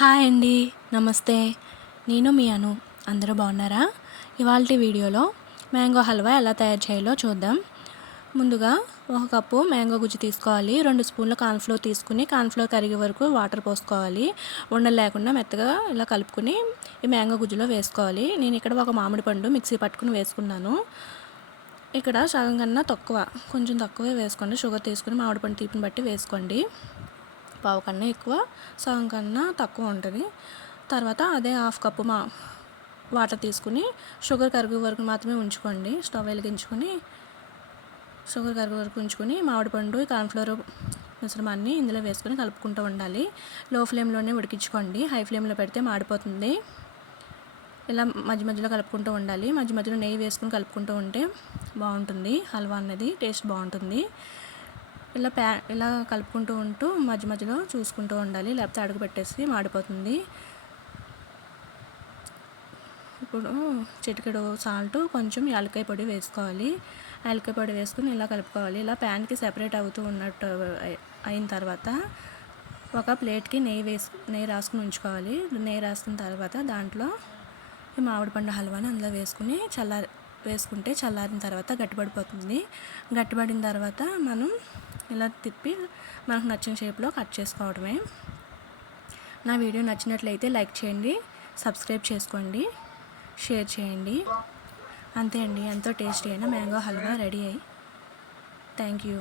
Hi అండి, నమస్తే. నేను మీ అను. అందరూ బాగున్నారా? ఇవాల్టి వీడియోలో మ్యాంగో హల్వా ఎలా తయారు చేయాలో చూద్దాం. ముందుగా ఒక కప్పు మ్యాంగో గుజ్జు తీసుకోవాలి. 2 స్పూన్ల కార్న్ఫ్లోర్ తీసుకుని కార్న్ఫ్లోర్ కరిగే వరకు వాటర్ పోసుకోవాలి. ఉండలు లేకుండా మెత్తగా ఇలా కలుపుకొని ఈ మ్యాంగో గుజ్జులో వేసుకోవాలి. నేను ఇక్కడ ఒక మామిడి పండు మిక్సీ పట్టుకుని వేసుకున్నాను. ఇక్కడ సగం కన్నా తక్కువ, కొంచెం తక్కువే వేసుకోండి. షుగర్ తీసుకుని మామిడి పండు తీపిని బట్టి వేసుకోండి. పావు కన్నా ఎక్కువ, సగం కన్నా తక్కువ ఉంటుంది. తర్వాత అదే హాఫ్ కప్పు వాటర్ తీసుకుని షుగర్ కరిగే వరకు మాత్రమే ఉంచుకోండి. స్టవ్ వెలిగించుకొని షుగర్ కరిగే వరకు ఉంచుకొని మామిడి పండు కార్న్ఫ్లోర్ మిశ్రమాన్ని ఇందులో వేసుకొని కలుపుకుంటూ ఉండాలి. లో ఫ్లేమ్లోనే ఉడికించుకోండి. హై ఫ్లేమ్లో పెడితే మాడిపోతుంది. ఇలా మధ్య మధ్యలో కలుపుకుంటూ ఉండాలి. మధ్య మధ్యలో నెయ్యి వేసుకుని కలుపుకుంటూ ఉంటే బాగుంటుంది. హల్వా అనేది టేస్ట్ బాగుంటుంది. ఇలా కలుపుకుంటూ ఉంటూ మధ్య మధ్యలో చూసుకుంటూ ఉండాలి, లేకపోతే అడుగు పెట్టేసి మాడిపోతుంది. ఇప్పుడు చిటికెడు సాల్ట్, కొంచెం యాలక్కాయ పొడి వేసుకోవాలి. యాలక్కాయ పొడి వేసుకుని ఇలా కలుపుకోవాలి. ఇలా ప్యాన్కి సెపరేట్ అవుతూ ఉన్నట్టు అయిన తర్వాత ఒక ప్లేట్కి నెయ్యి రాసుకుని ఉంచుకోవాలి. నెయ్యి రాసుకున్న తర్వాత దాంట్లో ఈ మామిడి పండు హల్వాని అందులో వేసుకుంటే చల్లారిన తర్వాత గట్టిపడిపోతుంది. గట్టిపడిన తర్వాత మనం ఇలా తిప్పి మనకు నచ్చిన షేప్లో కట్ చేసుకోవడమే. నా వీడియో నచ్చినట్లయితే లైక్ చేయండి, సబ్స్క్రైబ్ చేసుకోండి, షేర్ చేయండి. అంతే అండి, ఎంతో టేస్టీ అయిన మ్యాంగో హల్వా రెడీ అయ్యి. Thank you.